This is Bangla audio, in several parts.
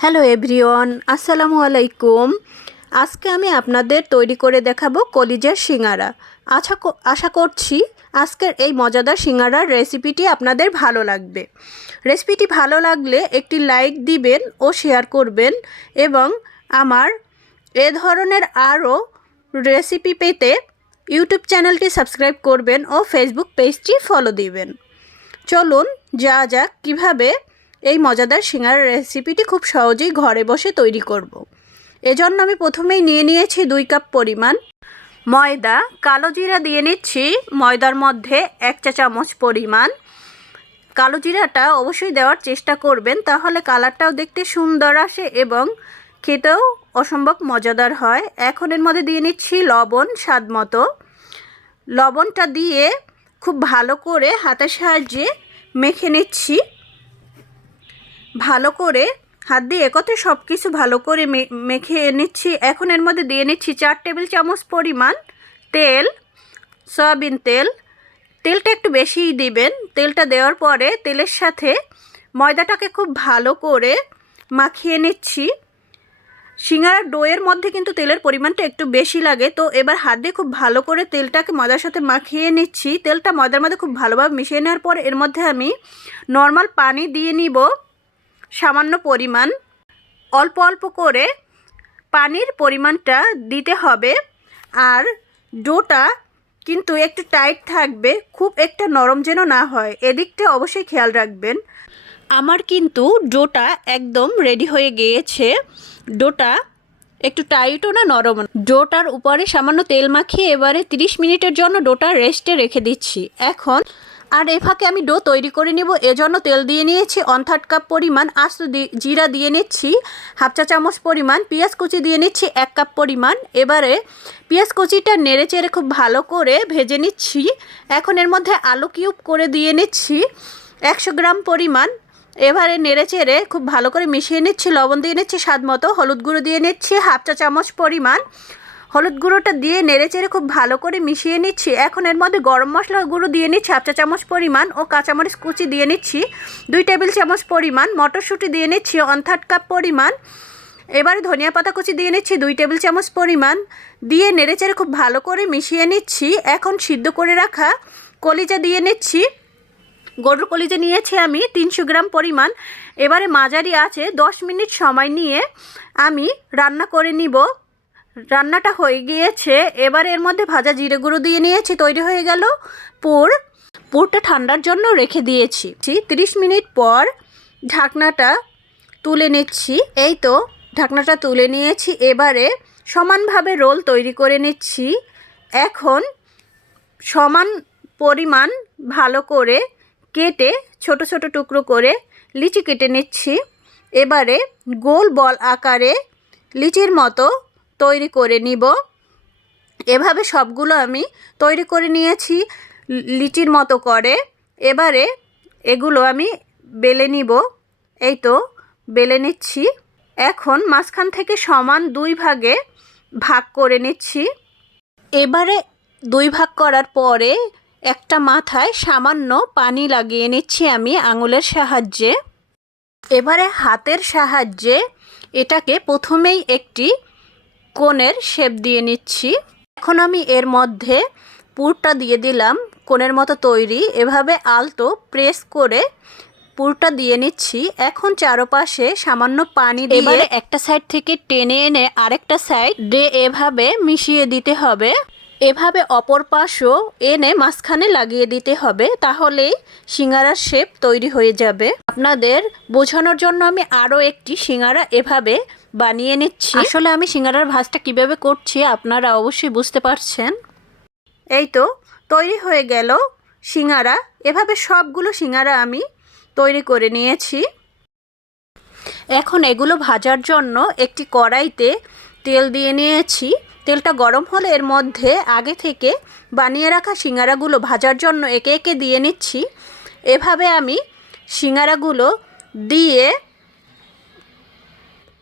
হ্যালো এভরিওয়ান, আসসালামু আলাইকুম। আজকে আমি আপনাদের তৈরি করে দেখাবো কলিজার সিঙ্গারা। আশা করছি আজকের এই মজাদার সিঙ্গারার রেসিপিটি আপনাদের ভালো লাগবে। রেসিপিটি ভালো লাগলে একটি লাইক দিবেন ও শেয়ার করবেন এবং আমার এ ধরনের আরও রেসিপি পেতে ইউটিউব চ্যানেলটি সাবস্ক্রাইব করবেন ও ফেসবুক পেজটি ফলো দিবেন। চলুন যাওয়া যাক কীভাবে এই মজাদার সিঙ্গারার রেসিপিটি খুব সহজেই ঘরে বসে তৈরি করব। এজন্য আমি প্রথমেই নিয়েছি 2 কাপ পরিমাণ ময়দা। কালো জিরা দিয়ে নিচ্ছি ময়দার মধ্যে 1 চা চামচ পরিমাণ। কালো জিরাটা অবশ্যই দেওয়ার চেষ্টা করবেন, তাহলে কালারটাও দেখতে সুন্দর আসে এবং খেতেও অসম্ভব মজাদার হয়। এখন এর মধ্যে দিয়ে নিচ্ছি লবণ স্বাদ মতো। লবণটা দিয়ে খুব ভালো করে হাতের সাহায্যে মেখে নিচ্ছি। ভালো করে হাত দিয়ে একত্রে সব কিছু ভালো করে মেখে নিচ্ছি। এখন এর মধ্যে দিয়ে নিচ্ছি 4 টেবিল চামচ পরিমাণ তেল, সয়াবিন তেল। তেলটা একটু বেশিই দিবেন। তেলটা দেওয়ার পরে তেলের সাথে ময়দাটাকে খুব ভালো করে মাখিয়ে নিচ্ছি। সিঙ্গারার ডোয়ের মধ্যে কিন্তু তেলের পরিমাণটা একটু বেশি লাগে, তো এবার হাত দিয়ে খুব ভালো করে তেলটাকে ময়দার সাথে মাখিয়ে নিচ্ছি। তেলটা ময়দার মধ্যে খুব ভালোভাবে মিশিয়ে নেওয়ার পর এর মধ্যে আমি নর্মাল পানি দিয়ে নিব সামান্য পরিমাণ। অল্প অল্প করে পানির পরিমাণটা দিতে হবে। আর ডোটা কিন্তু একটু টাইট থাকবে, খুব একটা নরম যেন না হয়, এদিকটা অবশ্যই খেয়াল রাখবেন। আমার কিন্তু ডোটা একদম রেডি হয়ে গিয়েছে। ডোটা একটু টাইটও না নরম। ডোটার উপরে সামান্য তেল মাখিয়ে এবারে 30 মিনিটের জন্য ডোটা রেস্টে রেখে দিচ্ছি। এখন আর এ ফাঁকে আমি ডো তৈরি করে নিব। এজন্য তেল দিয়ে নিয়েছি 1/3 কাপ পরিমাণ। আস্ত জিরা দিয়ে নিচ্ছি 1/2 চা চামচ পরিমাণ। পেঁয়াজ কুচি দিয়ে নিচ্ছি 1 কাপ পরিমাণ। এবারে পেঁয়াজ কুচিটা নেড়ে চেড়ে খুব ভালো করে ভেজে নিচ্ছি। এখন এর মধ্যে আলু কিউব করে দিয়ে নিচ্ছি 100 গ্রাম পরিমাণ। এবারে নেড়ে চেড়ে খুব ভালো করে মিশিয়ে নিচ্ছি। লবণ দিয়ে নিচ্ছি স্বাদ মতো। হলুদ গুঁড়ো দিয়ে নিচ্ছি 1/2 চা চামচ পরিমাণ। হলুদ গুঁড়োটা দিয়ে নেড়ে চেড়ে খুব ভালো করে মিশিয়ে নিচ্ছি। এখন এর মধ্যে গরম মশলা গুঁড়ো দিয়ে নিচ্ছি 1/2 চা চামচ পরিমাণ ও কাঁচামরিচ কুচি দিয়ে নিচ্ছি 2 টেবিল চামচ পরিমাণ। মটরশুঁটি দিয়ে নিচ্ছি 1/3 কাপ পরিমাণ। এবারে ধনিয়া পাতা কুচি দিয়ে নিচ্ছি 2 টেবিল চামচ পরিমাণ। দিয়ে নেড়ে চেড়ে খুব ভালো করে মিশিয়ে নিচ্ছি। এখন সিদ্ধ করে রাখা কলিজা দিয়ে নিচ্ছি। গরুর কলিজা নিয়েছি আমি 300 গ্রাম পরিমাণ। এবারে মাঝারি আছে 10 মিনিট সময় নিয়ে আমি রান্না করে নিব। রান্নাটা হয়ে গিয়েছে। এবার এর মধ্যে ভাজা জিরে গুঁড়ো দিয়ে নিয়েছি। তৈরি হয়ে গেল পুর। পুরটা ঠান্ডার জন্য রেখে দিয়েছি। 30 মিনিট পর ঢাকনাটা তুলে নিচ্ছি। এই তো ঢাকনাটা তুলে নিয়েছি। এবারে সমানভাবে রোল তৈরি করে নিচ্ছি। এখন সমান পরিমাণ ভালো করে কেটে ছোট ছোট টুকরো করে লিচি কেটে নিচ্ছি। এবারে গোল বল আকারে লিচির মতো তৈরি করে নিব। এভাবে সবগুলো আমি তৈরি করে নিয়েছি লিচির মতো করে। এবারে এগুলো আমি বেলে নিব। এই তো বেলে নিচ্ছি। এখন মাঝখান থেকে সমান 2 ভাগে ভাগ করে নিচ্ছি। এবারে 2 ভাগ করার পরে একটা মাথায় সামান্য পানি লাগিয়ে নিচ্ছি আমি আঙুলের সাহায্যে। এবারে হাতের সাহায্যে এটাকে প্রথমেই একটি কোণের শেপ দিয়ে নিচ্ছি। এখন আমি এর মধ্যে পুরটা দিয়ে দিলাম কোণের মতো তৈরি। এভাবে আলতো প্রেস করে পুরটা দিয়ে নিচ্ছি। এখন চারপাশে সামান্য পানি দিয়ে এবারে একটা সাইড থেকে টেনে এনে আরেকটা সাইডে এভাবে মিশিয়ে দিতে হবে। এভাবে অপর পাশও এনে মাঝখানে লাগিয়ে দিতে হবে, তাহলেই সিঙ্গারার শেপ তৈরি হয়ে যাবে। আপনাদের বোঝানোর জন্য আমি আরও একটি সিঙ্গারা এভাবে বানিয়ে নিচ্ছি। আসলে আমি সিঙ্গারার ভাজটা কিভাবে করছি আপনারা অবশ্যই বুঝতে পারছেন। এই তো তৈরি হয়ে গেল সিঙ্গারা। এভাবে সবগুলো সিঙ্গারা আমি তৈরি করে নিয়েছি। এখন এগুলো ভাজার জন্য একটি কড়াইতে তেল দিয়ে নিয়েছি। তেলটা গরম হলে এর মধ্যে আগে থেকে বানিয়ে রাখা সিঙ্গারাগুলো ভাজার জন্য একে একে দিয়ে নিচ্ছি। এভাবে আমি সিঙ্গারাগুলো দিয়ে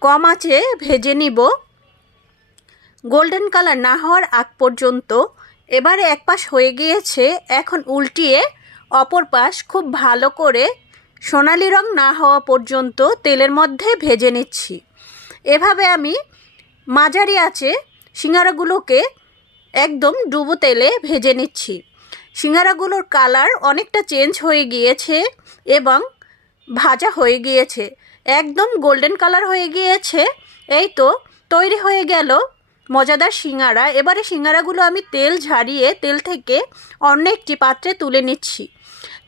কম আঁচে ভেজে নিব গোল্ডেন কালার না হওয়ার আগ পর্যন্ত। এবারে এক পাশ হয়ে গিয়েছে। এখন উল্টিয়ে অপর পাশ খুব ভালো করে সোনালি রং না হওয়া পর্যন্ত তেলের মধ্যে ভেজে নিচ্ছি। এভাবে আমি মাঝারি আঁচে সিঙ্গারাগুলোকে একদম ডুবো তেলে ভেজে নিচ্ছি। সিঙ্গারাগুলোর কালার অনেকটা চেঞ্জ হয়ে গিয়েছে এবং ভাজা হয়ে গিয়েছে, একদম গোল্ডেন কালার হয়ে গিয়েছে। এই তো তৈরি হয়ে গেল মজাদার সিঙ্গারা। এবারে সিঙ্গারাগুলো আমি তেল ঝারিয়ে তেল থেকে অন্য একটি পাত্রে তুলে নিচ্ছি।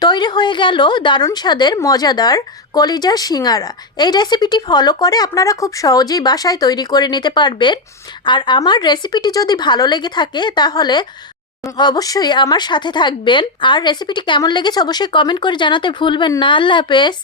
তৈরি হয়ে গেল দারুণ স্বাদের মজাদার কলিজার সিঙ্গারা। এই রেসিপিটি ফলো করে আপনারা খুব সহজেই বাসায় তৈরি করে নিতে পারবেন। আর আমার রেসিপিটি যদি ভালো লেগে থাকে তাহলে অবশ্যই আমার সাথে থাকবেন। আর রেসিপিটি কেমন লেগেছে অবশ্যই কমেন্ট করে জানাতে ভুলবেন না। আল্লাহ হাফেজ।